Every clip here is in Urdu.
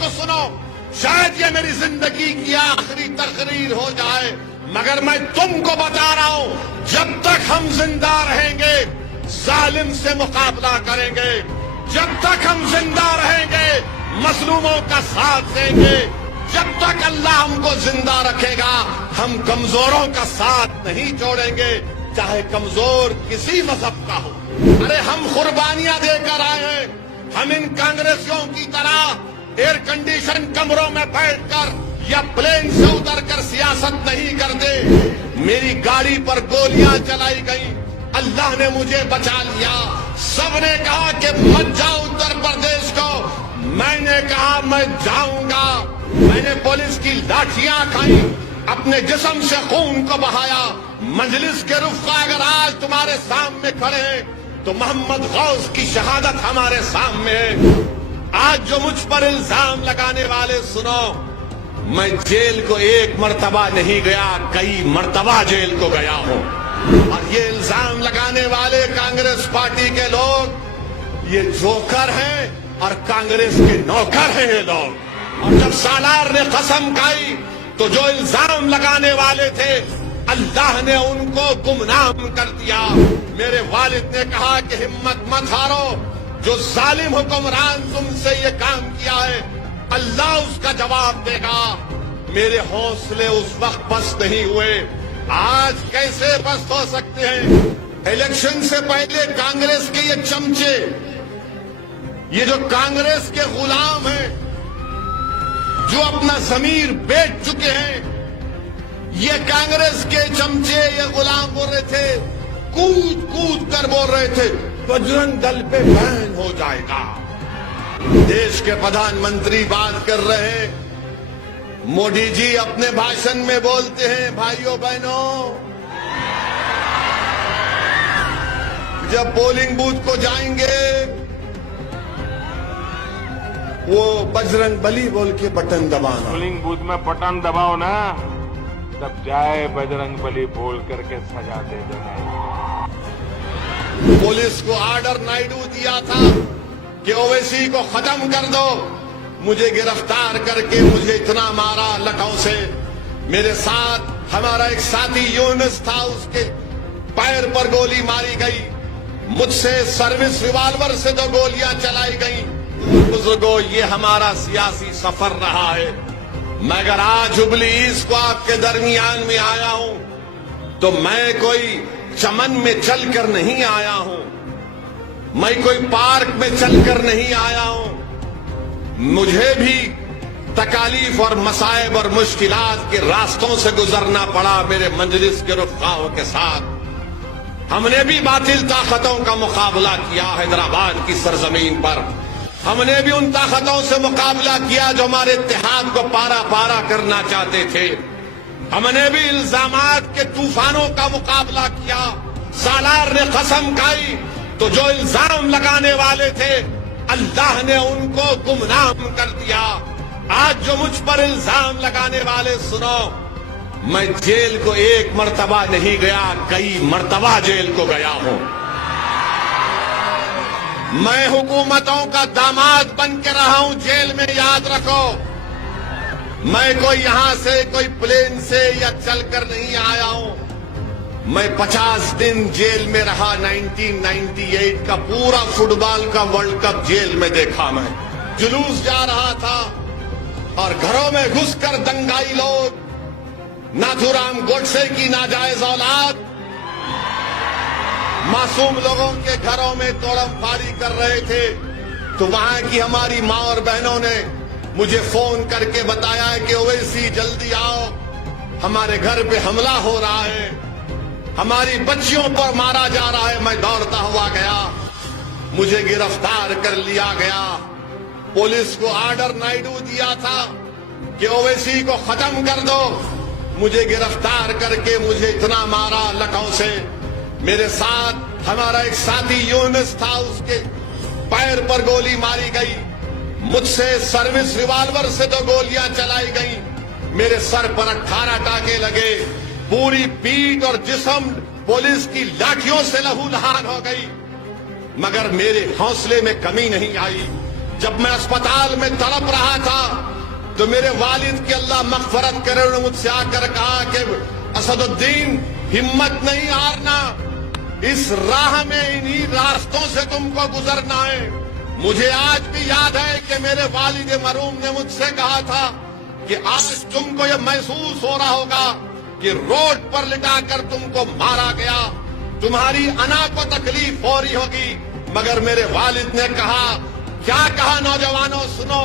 کو سنو، شاید یہ میری زندگی کی آخری تقریر ہو جائے، مگر میں تم کو بتا رہا ہوں، جب تک ہم زندہ رہیں گے ظالم سے مقابلہ کریں گے، جب تک ہم زندہ رہیں گے مظلوموں کا ساتھ دیں گے، جب تک اللہ ہم کو زندہ رکھے گا ہم کمزوروں کا ساتھ نہیں چھوڑیں گے، چاہے کمزور کسی مذہب کا ہو۔ ارے ہم قربانیاں دے کر آئے ہیں، ہم ان کانگریسیوں کی طرح ایئر کنڈیشن کمروں میں بیٹھ کر یا پلین سے اتر کر سیاست نہیں کرتے۔ میری گاڑی پر گولیاں چلائی گئی، اللہ نے مجھے بچا لیا۔ سب نے کہا کہ مت جاؤ اتر پردیش کو، میں نے کہا میں جاؤں گا۔ میں نے پولیس کی لاٹھیاں کھائیں، اپنے جسم سے خون کو بہایا۔ مجلس کے رفقا اگر آج تمہارے سامنے کھڑے ہیں تو محمد غوث کی شہادت ہمارے سامنے ہے۔ آج جو مجھ پر الزام لگانے والے سنو، میں جیل کو ایک مرتبہ نہیں گیا، کئی مرتبہ جیل کو گیا ہوں، اور یہ الزام لگانے والے کانگریس پارٹی کے لوگ یہ جوکر ہیں اور کانگریس کے نوکر ہیں یہ لوگ۔ اور جب سالار نے قسم کھائی تو جو الزام لگانے والے تھے اللہ نے ان کو گمنام کر دیا۔ میرے والد نے کہا کہ ہمت مت ہارو، جو ظالم حکمران تم سے یہ کام کیا ہے اللہ اس کا جواب دے گا۔ میرے حوصلے اس وقت پست نہیں ہوئے، آج کیسے پست ہو سکتے ہیں؟ الیکشن سے پہلے کانگریس کے یہ چمچے، یہ جو کانگریس کے غلام ہیں، جو اپنا ضمیر بیچ چکے ہیں، یہ کانگریس کے چمچے، یہ غلام بول رہے تھے، کود کود کر بول رہے تھے بجرنگ دل پہ بین ہو جائے گا۔ دیش کے پردھان منتری بات کر رہے ہیں، مودی جی اپنے بھاشن میں بولتے ہیں بھائیوں بہنوں، جب پولنگ بوتھ کو جائیں گے وہ بجرنگ بلی بول کے بٹن دبانا، پولنگ بوتھ میں بٹن دباؤ نا، تب جائے بجرنگ بلی بول کر کے سزا دے دینا۔ پولیس کو آرڈر نائیڈو دیا تھا کہ اویسی کو ختم کر دو، مجھے گرفتار کر کے مجھے اتنا مارا لکھوں سے۔ میرے ساتھ ہمارا ایک ساتھی یونس تھا، اس کے پیر پر گولی ماری گئی، مجھ سے سروس ریوالور سے 2 گولیاں چلائی گئیں۔ بزرگوں، یہ ہمارا سیاسی سفر رہا ہے، مگر آج ابلیس کو آپ کے درمیان میں آیا ہوں تو میں کوئی چمن میں چل کر نہیں آیا ہوں، میں کوئی پارک میں چل کر نہیں آیا ہوں، مجھے بھی تکالیف اور مصائب اور مشکلات کے راستوں سے گزرنا پڑا میرے مجلس کے رفقاؤں کے ساتھ۔ ہم نے بھی باطل طاقتوں کا مقابلہ کیا حیدرآباد کی سرزمین پر، ہم نے بھی ان طاقتوں سے مقابلہ کیا جو ہمارے اتحاد کو پارا پارا کرنا چاہتے تھے، ہم نے بھی الزامات کے طوفانوں کا مقابلہ کیا۔ سالار نے قسم کھائی تو جو الزام لگانے والے تھے اللہ نے ان کو گمنام کر دیا۔ آج جو مجھ پر الزام لگانے والے سنو، میں جیل کو ایک مرتبہ نہیں گیا، کئی مرتبہ جیل کو گیا ہوں۔ میں حکومتوں کا داماد بن کے رہا ہوں جیل میں، یاد رکھو۔ میں کوئی یہاں سے کوئی پلین سے یا چل کر نہیں آیا ہوں، میں 50 دن جیل میں رہا۔ 1998 کا پورا فٹ بال کا ورلڈ کپ جیل میں دیکھا میں، جلوس جا رہا تھا اور گھروں میں گھس کر دنگائی لوگ، ناتھو رام گوڈسے کی ناجائز اولاد معصوم لوگوں کے گھروں میں توڑم پھاڑی کر رہے تھے، تو وہاں کی ہماری ماں اور بہنوں نے مجھے فون کر کے بتایا ہے کہ اویسی جلدی آؤ، ہمارے گھر پہ حملہ ہو رہا ہے، ہماری بچیوں پر مارا جا رہا ہے۔ میں دوڑتا ہوا گیا، مجھے گرفتار کر لیا گیا۔ پولیس کو آرڈر نائیڈو دیا تھا کہ اویسی کو ختم کر دو، مجھے گرفتار کر کے مجھے اتنا مارا لکھوں سے۔ میرے ساتھ ہمارا ایک ساتھی یونس تھا، اس کے پیر پر گولی ماری گئی، مجھ سے سروس ریوالور سے 2 گولیاں چلائی گئیں، میرے سر پر 18 ٹانکے لگے، پوری پیٹھ اور جسم پولیس کی لاٹھیوں سے لہو لہان ہو گئی، مگر میرے حوصلے میں کمی نہیں آئی۔ جب میں اسپتال میں تڑپ رہا تھا تو میرے والد کی اللہ مغفرت کرے انہوں نے مجھ سے آ کر کہا کہ اسد الدین ہمت نہیں ہارنا، اس راہ میں انہی راستوں سے تم کو گزرنا ہے۔ مجھے آج بھی یاد ہے کہ میرے والد مرحوم نے مجھ سے کہا تھا کہ آج تم کو یہ محسوس ہو رہا ہوگا کہ روڈ پر لٹا کر تم کو مارا گیا، تمہاری انا کو تکلیف ہو رہی ہوگی، مگر میرے والد نے کہا، کیا کہا نوجوانوں سنو،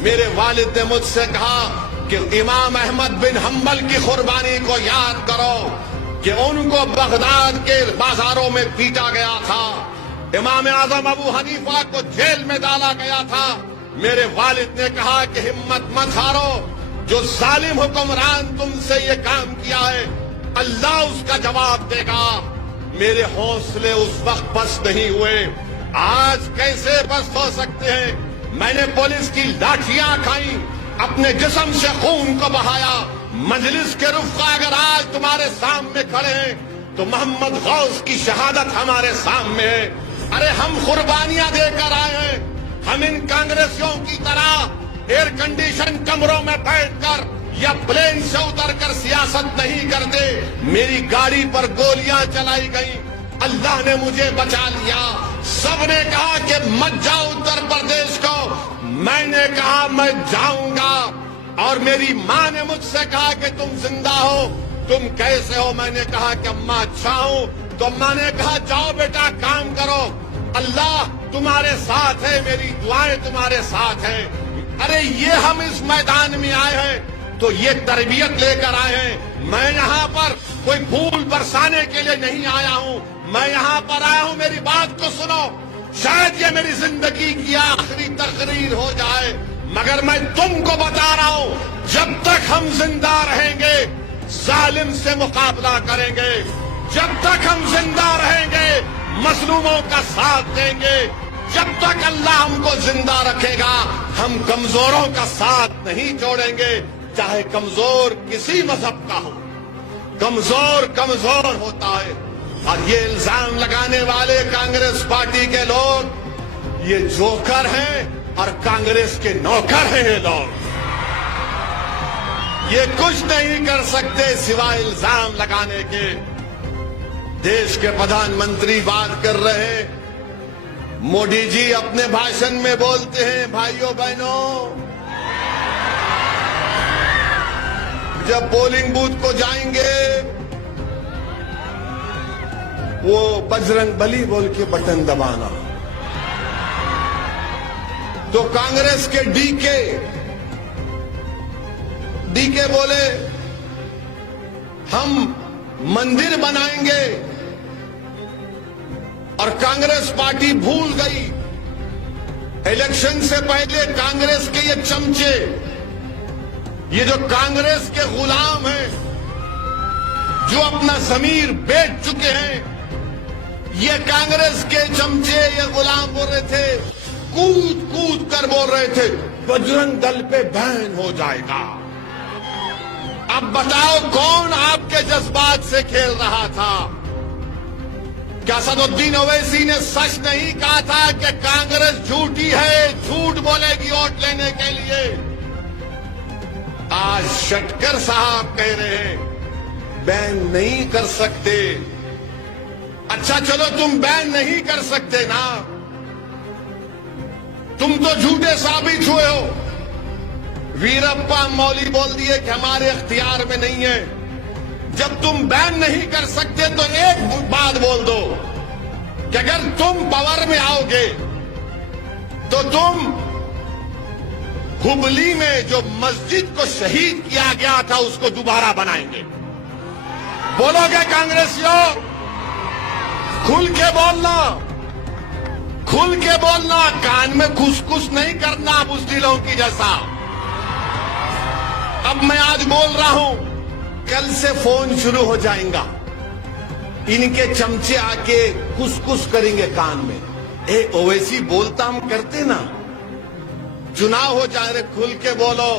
میرے والد نے مجھ سے کہا کہ امام احمد بن حنبل کی قربانی کو یاد کرو کہ ان کو بغداد کے بازاروں میں پیٹا گیا تھا، امام اعظم ابو حنیفہ کو جیل میں ڈالا گیا تھا۔ میرے والد نے کہا کہ ہمت مت ہارو، جو ظالم حکمران تم سے یہ کام کیا ہے اللہ اس کا جواب دے گا۔ میرے حوصلے اس وقت پست نہیں ہوئے، آج کیسے پست ہو سکتے ہیں؟ میں نے پولیس کی لاٹھیاں کھائیں، اپنے جسم سے خون کو بہایا، مجلس کے رفقا اگر آج تمہارے سامنے کھڑے ہیں تو محمد غوث کی شہادت ہمارے سامنے ہے۔ ارے ہم قربانیاں دے کر آئے ہیں، ہم ان کانگریسیوں کی طرح ایئر کنڈیشن کمروں میں بیٹھ کر یا پلین سے اتر کر سیاست نہیں کرتے۔ میری گاڑی پر گولیاں چلائی گئیں، اللہ نے مجھے بچا لیا۔ سب نے کہا کہ مت جاؤ اتر پردیش کو، میں نے کہا میں جاؤں گا، اور میری ماں نے مجھ سے کہا کہ تم زندہ ہو، تم کیسے ہو؟ میں نے کہا کہ اماں اچھا ہوں، تو اماں نے کہا جاؤ بیٹا کام کرو، اللہ تمہارے ساتھ ہے، میری دعائیں تمہارے ساتھ ہیں۔ ارے یہ ہم اس میدان میں آئے ہیں تو یہ تربیت لے کر آئے ہیں۔ میں یہاں پر کوئی پھول برسانے کے لیے نہیں آیا ہوں، میں یہاں پر آیا ہوں، میری بات کو سنو، شاید یہ میری زندگی کی آخری تقریر ہو جائے، مگر میں تم کو بتا رہا ہوں جب تک ہم زندہ رہیں گے ظالم سے مقابلہ کریں گے، جب تک ہم زندہ رہیں گے مظلوموں کا ساتھ دیں گے، جب تک اللہ ہم کو زندہ رکھے گا ہم کمزوروں کا ساتھ نہیں چھوڑیں گے، چاہے کمزور کسی مذہب کا ہو، کمزور کمزور ہوتا ہے۔ اور یہ الزام لگانے والے کانگریس پارٹی کے لوگ یہ جوکر ہیں اور کانگریس کے نوکر ہیں، یہ لوگ یہ کچھ نہیں کر سکتے سوائے الزام لگانے کے۔ دیش کے پردھان منتری بات کر رہے ہیں، مودی جی اپنے بھاشن میں بولتے ہیں بھائیوں بہنوں جب پولنگ بوتھ کو جائیں گے وہ بجرنگ بلی بول کے بٹن دبانا، تو کانگریس کے ڈی کے بولے ہم مندر بنائیں گے، اور کانگریس پارٹی بھول گئی الیکشن سے پہلے کانگریس کے یہ چمچے، یہ جو کانگریس کے غلام ہیں جو اپنا ضمیر بیچ چکے ہیں، یہ کانگریس کے چمچے یہ غلام بول رہے تھے، کود کود کر بول رہے تھے بجرنگ دل پہ بین ہو جائے گا۔ اب بتاؤ کون آپ کے جذبات سے کھیل رہا تھا؟ کیا اسد الدین اویسی نے سچ نہیں کہا تھا کہ کانگریس جھوٹی ہے، جھوٹ بولے گی ووٹ لینے کے لیے؟ آج شٹکر صاحب کہہ رہے ہیں بین نہیں کر سکتے۔ اچھا چلو تم بین نہیں کر سکتے نا، تم تو جھوٹے ثابت ہوئے ہو۔ ویرپا مولی بول دیے کہ ہمارے اختیار میں نہیں ہے۔ جب تم بین نہیں کر سکتے تو ایک بات بول دو کہ اگر تم پاور میں آؤ گے تو تم ہبلی میں جو مسجد کو شہید کیا گیا تھا اس کو دوبارہ بنائیں گے۔ بولو گے کانگریسیوں؟ کھل کے بولنا، کھل کے بولنا، کان میں کھس کھس نہیں کرنا بزدلوں کی جیسا۔ اب میں آج بول رہا ہوں، کل سے فون شروع ہو جائیں گا، ان کے چمچے آ کے کھس کھس کریں گے کان میں، اویسی بولتا ہم کرتے نا، چناؤ ہو جائے رہے، کھل کے بولو۔